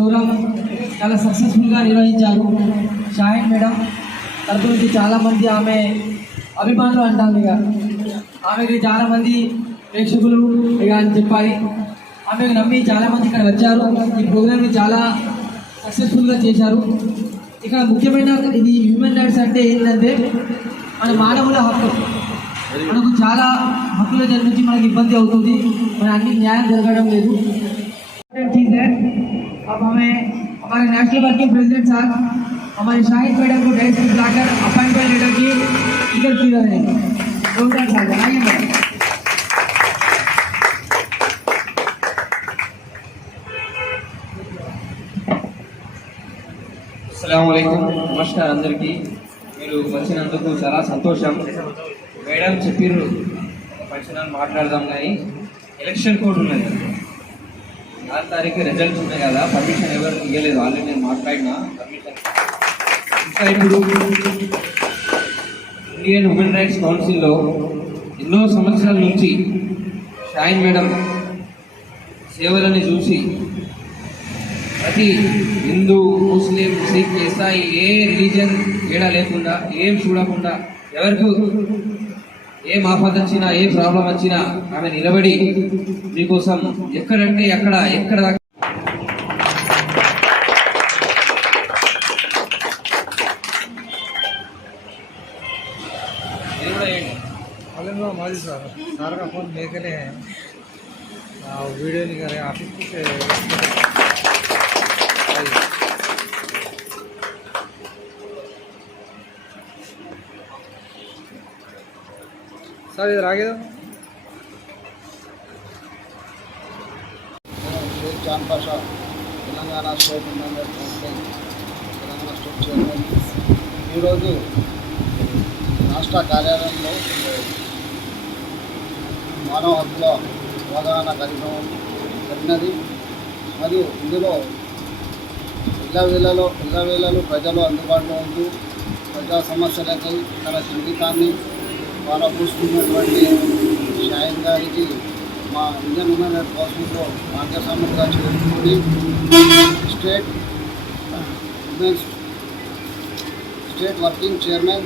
Programme చాలా సక్సెస్ఫుల్గా నిర్వహించారు. షాహిన్ మేడం తరపు నుంచి చాలామంది ఆమె అభిమానులు అంటాను ఇక. ఆమెకి చాలామంది ప్రేక్షకులు ఇక అని చెప్పాలి. ఆమెకు నమ్మి చాలామంది ఇక్కడ వచ్చారు. ఈ ప్రోగ్రామ్ని చాలా సక్సెస్ఫుల్గా చేశారు. ఇక్కడ ముఖ్యమైన ఇది హ్యూమన్ రైట్స్ అంటే ఏంటంటే మన మానవుల హక్కు. మనకు చాలా హక్కుల జరిపించి మనకు ఇబ్బంది అవుతుంది. మన అన్ని న్యాయం జరగడం లేదు. अब हमें हमारे नेशनल वर्किंग प्रेसिडेंट साहब हमारे शाहिद मैडम को डेस्क पे बुलाकर अपॉइंटमेंट लेटर की टिकट की रहे हैं जोरदार साहब आइए मैडम అస్సలం నమస్కారం అందరికీ మీరు వచ్చినందుకు చాలా సంతోషం మేడం చెప్పిర్రు ఫంక్షన్ మాట్లాడదాం కానీ ఎలక్షన్ కోడ్ ఉన్నది ఆరు తారీఖు రిజల్ట్స్ ఉన్నాయి కదా. పర్మిషన్ ఎవరు ఇవ్వలేదు ఆల్రెడీ నేను మాట్లాడినా. పర్మిషన్ ఇంకా ఇప్పుడు ఇండియన్ హ్యూమన్ రైట్స్ కౌన్సిల్లో ఎన్నో సంవత్సరాల నుంచి షాయిన్ మేడం సేవలని చూసి ప్రతి హిందూ ముస్లిం సిక్ ఇసాయి ఏ రిలీజన్ ఏడా లేకుండా ఏం చూడకుండా ఎవరికి ఏం ఆఫత్ వచ్చినా ఏం ప్రాబ్లం వచ్చినా ఆమె నిలబడి మీకోసం ఎక్కడంటే ఎక్కడ ఎక్కడ మాది సార్. సార్గా ఫోన్ మేకనే వీడియోని కానీ ఆఫీస్ సార్ ఇది రాగేదా? John Pasha Telangana state member Telangana state chairman ఈరోజు రాష్ట్ర కార్యాలయంలో మానవ హక్కుల అవగాహన కార్యక్రమం జరిగినది. మరియు ఇందులో ఇళ్ళవేళలో ఇళ్ళవేళలు ప్రజలు అందుబాటులో ఉంటూ ప్రజా సమస్యలకై తన జీవితాన్ని పాలపూస్తున్నటువంటి షాహిద్ గారికి మా ఇండియన్ ఉమెన్ హెల్త్ కౌన్సిల్లో భాగ్యస్వామిగా చేరుకుని state women's state working chairman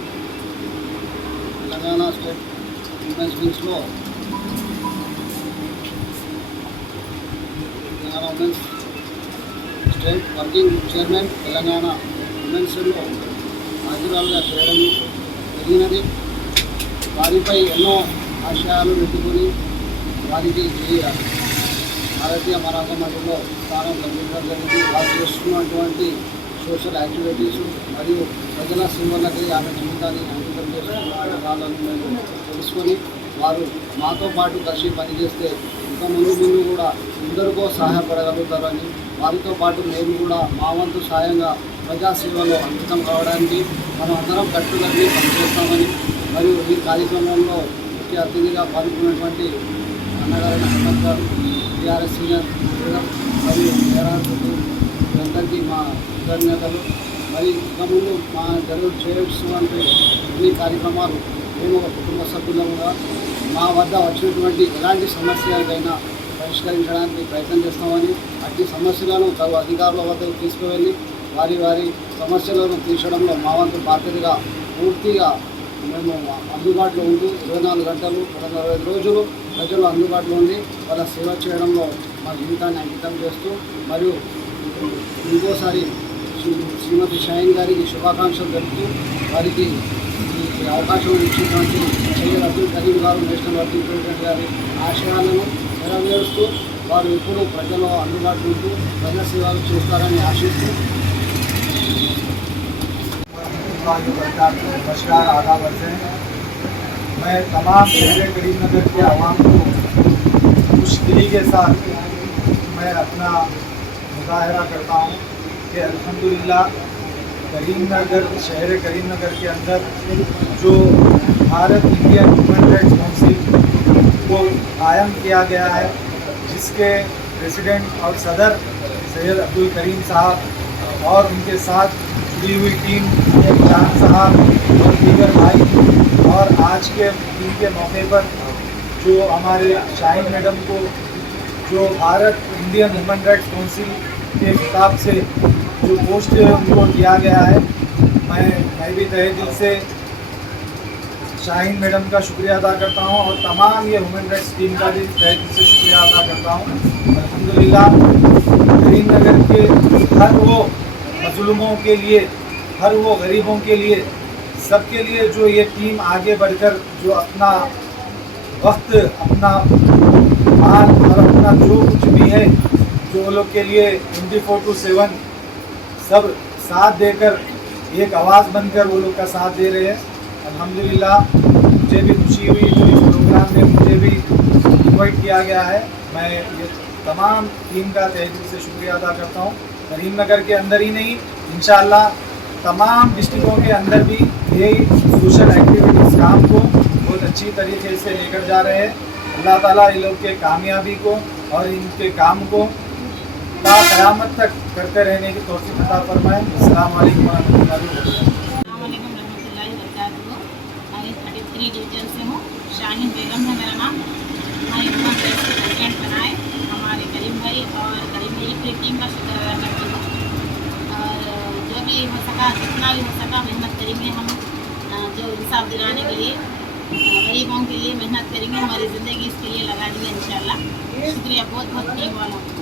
Telangana state women's వింగ్స్లో Telangana women's state working chairman Telangana ఉమెన్స్లో హాజరుగా చేయడం జరిగినది వారిపై ఎన్నో ఆశయాలు పెట్టుకొని వారికి ఈ భారతీయ మరాఠా మండలిలో స్థానం కల్పించడం జరిగింది. వారు చేస్తున్నటువంటి సోషల్ యాక్టివిటీస్ మరియు ప్రజల సింబర్లకి ఆమె జీవితాన్ని అంకితం చేస్తున్న వాళ్ళని మేము తెలుసుకొని వారు మాతో పాటు కలిసి పనిచేస్తే ఇంకా ముందు ముందు కూడా ఎందరికో సహాయపడగలుగుతారని వారితో పాటు మేము కూడా మా వంతు సాయంగా ప్రజాసేవలో అంకితం కావడానికి మనం అందరం కట్టుకట్టి పనిచేస్తామని ఈ కార్యక్రమంలో ముఖ్య అతిథిగా పాల్గొన్నటువంటి అన్నగారైన Hanumanth garu TRS senior leader మరియు ఏఆర్ వీరందరికీ మా కృతజ్ఞతలు మరి ఇంతకుముందు మా జరుగు చేయవలసినటువంటి అన్ని కార్యక్రమాలు మేము ఒక కుటుంబ సభ్యులముగా మా వద్ద వచ్చినటువంటి ఎలాంటి సమస్యలకైనా పరిష్కరించడానికి ప్రయత్నం చేస్తామని అట్టి సమస్యలను తగు అధికారుల వద్దకు తీసుకువెళ్ళి వారి వారి సమస్యలను తీర్చడంలో మా వంతు బాధ్యతగా పూర్తిగా మేము అందుబాటులో ఉండి ఇరవై నాలుగు గంటలు రెండు రోజులు ప్రజలు అందుబాటులో ఉండి వాళ్ళ సేవ చేయడంలో మా జీవితాన్ని అంకితం చేస్తూ మరియు ఇంకోసారి శ్రీమతి షాయిన్ గారికి శుభాకాంక్షలు తెలుపుతూ వారికి ఈ అవకాశం ఇచ్చినటువంటి సయ్యద్ అబ్దుల్ కరీం గారు నేషనల్ వర్కింగ్ ప్రెసిడెంట్ గారి ఆశయాలను నెరవేరుస్తూ వారు ఎప్పుడూ ప్రజల అందుబాటులో ఉంటూ ప్రజా సేవలు చేస్తారని ఆశిస్తూ नमस्कार आदाब है। मैं तमाम शहर करीमनगर के आवाम को खुश दिली के साथ मैं अपना मुजाहरा करता हूँ कि अल्हम्दुलिल्लाह करीमनगर शहर करीमनगर के अंदर जो Bharat Indian human rights council को कायम किया गया है, जिसके प्रेसिडेंट और सदर सैयद अब्दुल करीम साहब और उनके साथ जुड़ी हुई टीम जान साहब और दीगर भाई। और आज के दिन के मौके पर जो हमारे शाहीन मैडम को जो Bharat Indian human rights council के हिसाब से जो पोस्ट उनको दिया गया है। मैं मैं भी तहे दिल से शाहीन मैडम का शुक्रिया अदा करता हूँ और तमाम ये ह्यूमन राइट्स टीम का भी तहे दिल से शुक्रिया अदा करता हूँ। अलहमदिल्ला करीमनगर के हर वो मजलूमों के लिए, हर वो गरीबों के लिए, सबके लिए जो ये टीम आगे बढ़कर, जो अपना वक्त, अपना माल और अपना जो कुछ भी है, जो लोग के लिए ट्वेंटी फोर टू सेवन सब साथ देकर, एक आवाज़ बनकर वो लोग का साथ दे रहे हैं। अल्हम्दुलिल्लाह, मुझे भी खुशी हुई, जो इस प्रोग्राम में मुझे भी इन्वाइट किया गया है। मैं ये तमाम टीम का तहे दिल से शुक्रिया अदा करता हूँ। करीमनगर के अंदर ही नहीं इन तमाम डिस्ट्रिक्टों के अंदर भी यही सोशल एक्टिविटीज़ काम को बहुत अच्छी तरीके से लेकर जा रहे हैं। अल्लाह ताला इन लोग के कामयाबी को और इनके काम को ता तक करते रहने की तोफ़ी अता फरमाएँ। अस्सलाम वालेकुम वरहमतुल्लाहि वबरकातुहू अलैक्म रहमतुल्लाहि वबरकातुहू मैं थर्टी थ्री डिवीज़न से हूँ। शाहीन बेगम है मेरा नाम। हमारे प्रेसिडेंट बनाए हमारे करीम भाई और करीम भाई की टीम का अदा भी हो सका जितना भी हो सका मेहनत करेंगे हम जो इंसाफ दिलाने के लिए गरीबों के लिए मेहनत करेंगे, हमारी ज़िंदगी इसके लिए लगा देंगे इन शुक्रिया बहुत बहुत धन्यवाद।